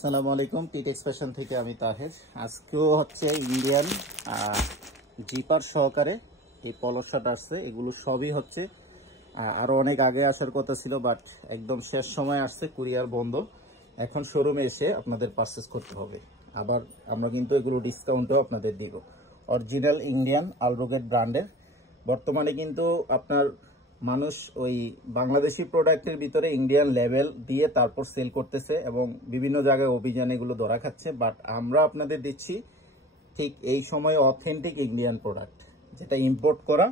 আসসালামু আলাইকুম। টিটেক্স ফ্যাশন থেকে আমি তাহের। আজকেও হচ্ছে ইন্ডিয়ান জিপার সহকারে এই পলো শার্ট আসছে। এগুলো সবই হচ্ছে আরও অনেক আগে আসার কথা ছিল, বাট একদম শেষ সময় আসছে, কুরিয়ার বন্ধ। এখন শোরুমে এসে আপনাদের পারচেস করতে হবে। আবার আমরা কিন্তু এগুলো ডিসকাউন্টও আপনাদের দিব। অরিজিনাল ইন্ডিয়ান আলরোগেট ব্র্যান্ডের। বর্তমানে কিন্তু আপনার মানুষ ওই বাংলাদেশি প্রোডাক্টের ভিতরে ইন্ডিয়ান লেভেল দিয়ে তারপর সেল করতেছে এবং বিভিন্ন জায়গায় অভিযান এগুলো ধরা খাচ্ছে। বাট আমরা আপনাদের দিচ্ছি ঠিক এই সময় অথেন্টিক ইন্ডিয়ান প্রোডাক্ট, যেটা ইম্পোর্ট করা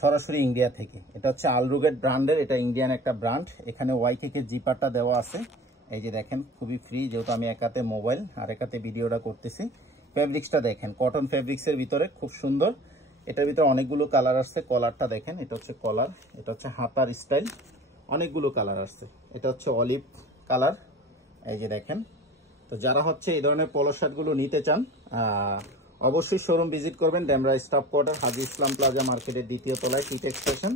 সরাসরি ইন্ডিয়া থেকে। এটা হচ্ছে আলরোগেট ব্র্যান্ডের, এটা ইন্ডিয়ান একটা ব্র্যান্ড। এখানে ওয়াইকেকে জিপারটা দেওয়া আছে, এই যে দেখেন, খুবই ফ্রি, যেহেতু আমি একাতে মোবাইল আর একাতে ভিডিওটা করতেছি। ফেব্রিক্সটা দেখেন, কটন ফেব্রিক্সের ভিতরে খুব সুন্দর। এটার ভিতরে অনেকগুলো কালার আসছে। কলারটা দেখেন, এটা হচ্ছে কলার, এটা হচ্ছে হাতার স্টাইল, অনেকগুলো কালার আসছে। এটা হচ্ছে অলিভ কালার, এই যে দেখেন। তো যারা হচ্ছে এই ধরনের পলো শার্টগুলো নিতে চান অবশ্যই শোরুম ভিজিট করবেন। ডেমরা স্টাফ কোয়ার্টার, হাজি ইসলাম প্লাজা মার্কেটের দ্বিতীয় তলায়, টিটেক্স ফ্যাশন।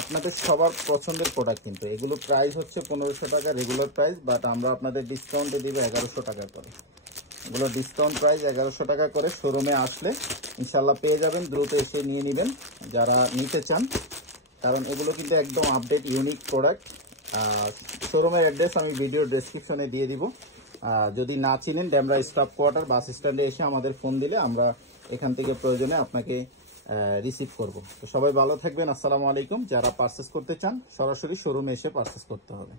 আপনাদের সবার পছন্দের প্রোডাক্ট কিন্তু এগুলো। প্রাইস হচ্ছে 1500 টাকা রেগুলার প্রাইস, বাট আমরা আপনাদের ডিসকাউন্টে দিব 1100 টাকা করে। এগুলো ডিসকাউন্ট প্রাইস 1100 টাকা করে। শোরুমে আসলে ইনশাল্লাহ পেয়ে যাবেন, দ্রুত এসে নিয়ে নেবেন যারা নিতে চান, কারণ এগুলো কিন্তু একদম আপডেট ইউনিক প্রোডাক্ট। শোরুমের অ্যাড্রেস আমি ভিডিওর ডেসক্রিপশনে দিয়ে দিব। যদি না চিনেন, ডেমরা স্টাফ কোয়ার্টার বাস স্ট্যান্ডে এসে আমাদের ফোন দিলে আমরা এখান থেকে প্রয়োজনে আপনাকে রিসিভ করব। তো সবাই ভালো থাকবেন। আসসালামু আলাইকুম। যারা পারচেস করতে চান সরাসরি শোরুমে এসে পারচেস করতে হবে।